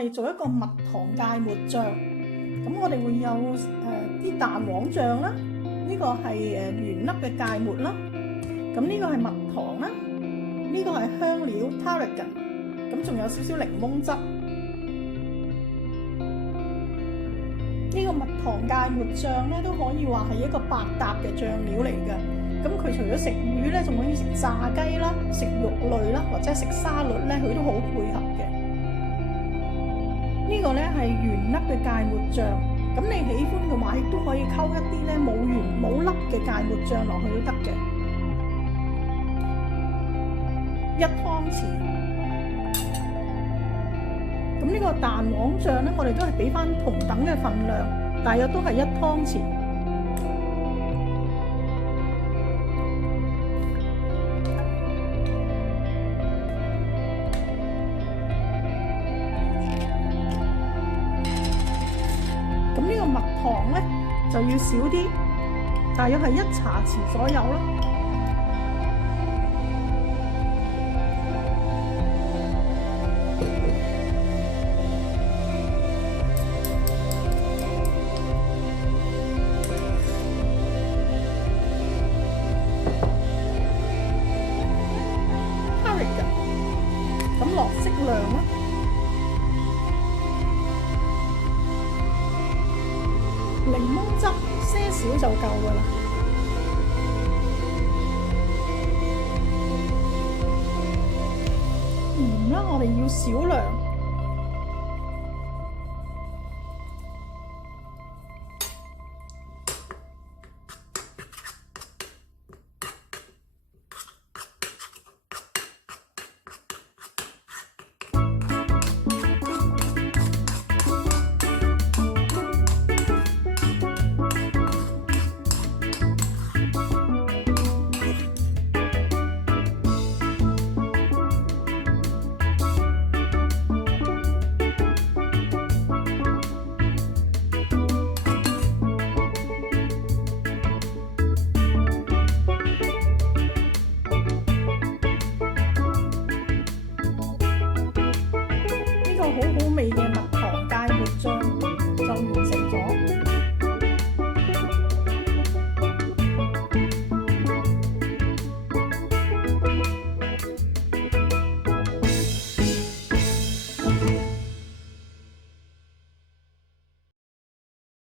哋做一個蜜糖芥末醬。咁我哋會有啲蛋黃醬啦，呢個係原粒嘅芥末啦。咁呢個係蜜糖啦，呢個係香料 tarragon， 咁仲有少少檸檬汁。呢個蜜糖芥末醬咧都可以話係一個百搭嘅醬料嚟嘅。咁佢除咗食魚咧，仲可以食炸雞啦、食肉類啦，或者食沙律咧，佢都好配合嘅。呢個咧係原粒嘅芥末醬，咁你喜歡嘅話，亦都可以溝一啲咧冇粒嘅芥末醬落去都得嘅。1湯匙。咁呢個蛋黃醬咧，我哋都係俾翻同等嘅份量，大約都係1湯匙。咁呢個蜜糖咧就要少啲，大約係1茶匙左右啦。咁落適量啦，檸檬汁些少就夠㗎啦。鹽啦，我哋要少量。好好味嘅蜜